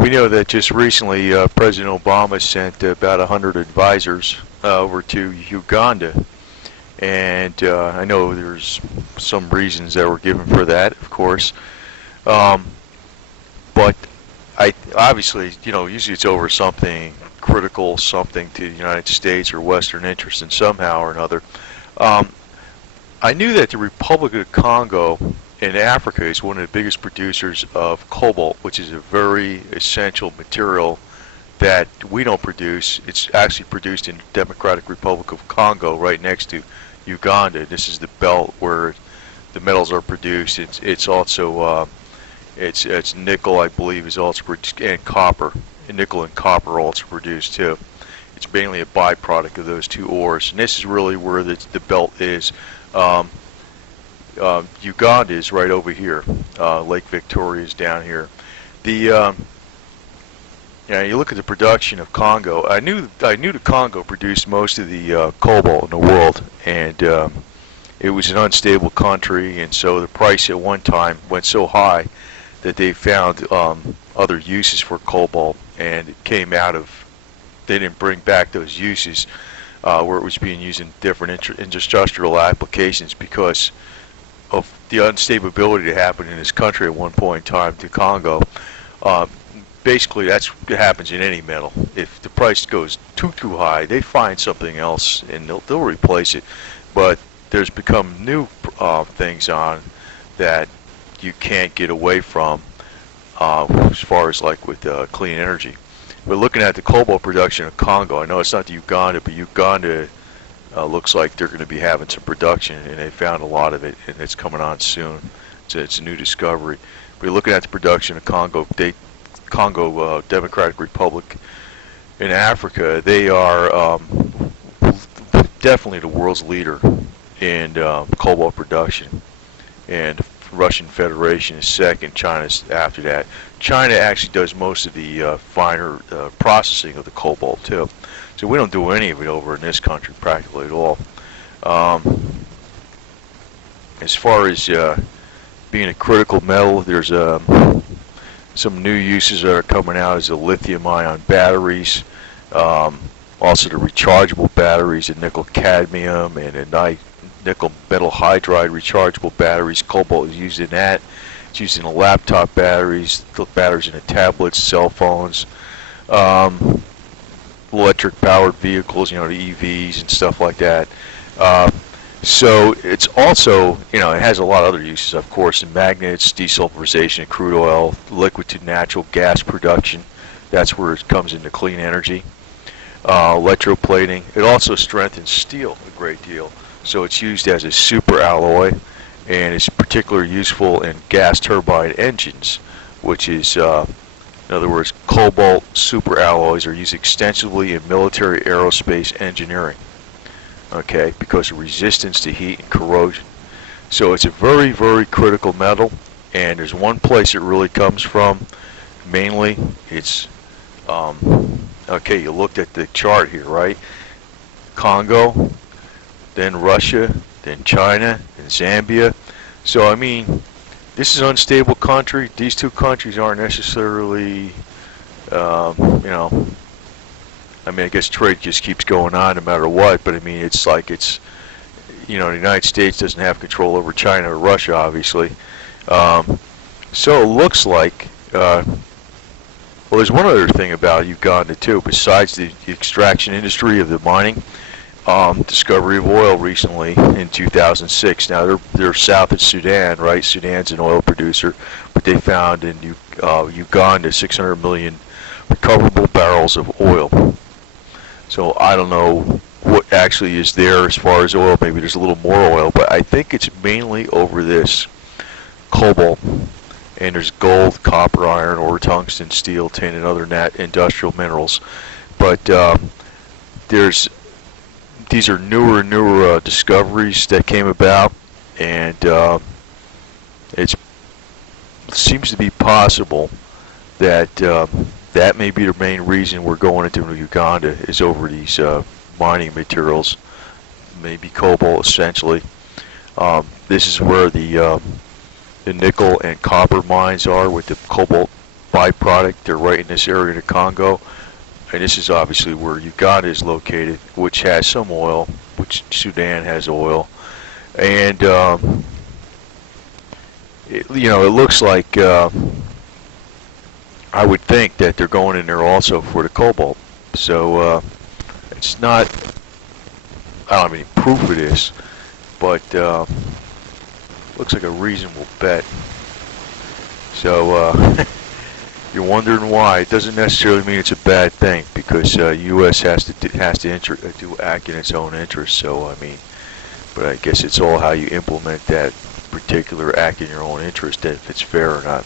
And we know that just recently President Obama sent about 100 advisors over to Uganda. And I know there's some reasons that were given for that, of course. Um, but I obviously, usually it's over something critical, something to the United States or Western interest in somehow or another. Um, I knew that the Republic of Congo in Africa is one of the biggest producers of cobalt, which is a very essential material that we don't produce. It's actually produced in the Democratic Republic of Congo, right next to Uganda. This is the belt where the metals are produced. It's also it's nickel, I believe, is also produced, and copper. And nickel and copper are also produced too. It's mainly a byproduct of those two ores, and this is really where the belt is. Um, Uganda is right over here. Lake Victoria is down here. The you look at the production of Congo. I knew the Congo produced most of the cobalt in the world, and it was an unstable country, and so the price at one time went so high that they found other uses for cobalt, and it came out of. They didn't bring back those uses where it was being used in different industrial applications because of the unstability that happened in this country at one point in time, to Congo. Basically, that's what happens in any metal. If the price goes too high, they find something else and they'll replace it. But there's become new things on that you can't get away from as far as like with clean energy. We're looking at the cobalt production of Congo. I know it's not the Uganda, but Uganda looks like they're going to be having some production, and they found a lot of it, and it's coming on soon. It's a new discovery. We're looking at the production of Congo Democratic Republic in Africa. They are definitely the world's leader in cobalt production, and Russian Federation is second. China's after that. China actually does most of the finer processing of the cobalt too. So we don't do any of it over in this country practically at all. As far as being a critical metal, there's some new uses that are coming out as the lithium-ion batteries, also the rechargeable batteries, the nickel cadmium and the nickel metal hydride rechargeable batteries. Cobalt is used in that. It's used in the laptop batteries, the batteries in the tablets, cell phones, electric powered vehicles, the EVs and stuff like that. So it's also, it has a lot of other uses, of course, in magnets, desulfurization of crude oil, liquid to natural gas production. That's where it comes into clean energy. Electroplating. It also strengthens steel a great deal. So it's used as a super alloy, and it's particularly useful in gas turbine engines, which is, in other words, cobalt super alloys are used extensively in military aerospace engineering. Okay, because of resistance to heat and corrosion. So it's a very, very critical metal, and there's one place it really comes from. Mainly, it's okay. You looked at the chart here, right? Congo, then Russia, then China, and Zambia. So I mean, this is an unstable country. These two countries aren't necessarily, I guess trade just keeps going on no matter what, but I mean, it's like the United States doesn't have control over China or Russia, obviously. So it looks like, well, there's one other thing about Uganda, too, besides the extraction industry of the mining. Discovery of oil recently in 2006. Now, they're south of Sudan, right? Sudan's an oil producer, but they found in Uganda 600 million recoverable barrels of oil. So I don't know what actually is there as far as oil. Maybe there's a little more oil, but I think it's mainly over this cobalt. And there's gold, copper, iron, ore, tungsten, steel, tin, and other industrial minerals. But these are newer discoveries that came about, and it seems to be possible that that may be the main reason we're going into Uganda is over these mining materials, maybe cobalt essentially. This is where the nickel and copper mines are with the cobalt byproduct. They're right in this area of the Congo, and this is obviously where Uganda is located, which has some oil, which Sudan has oil, and it looks like I would think that they're going in there also for the cobalt. So it's not. I don't have any proof of this, but looks like a reasonable bet. So you're wondering why. It doesn't necessarily mean it's a bad thing, because U.S. has to act in its own interest. So I mean, but I guess it's all how you implement that particular act in your own interest, if it's fair or not.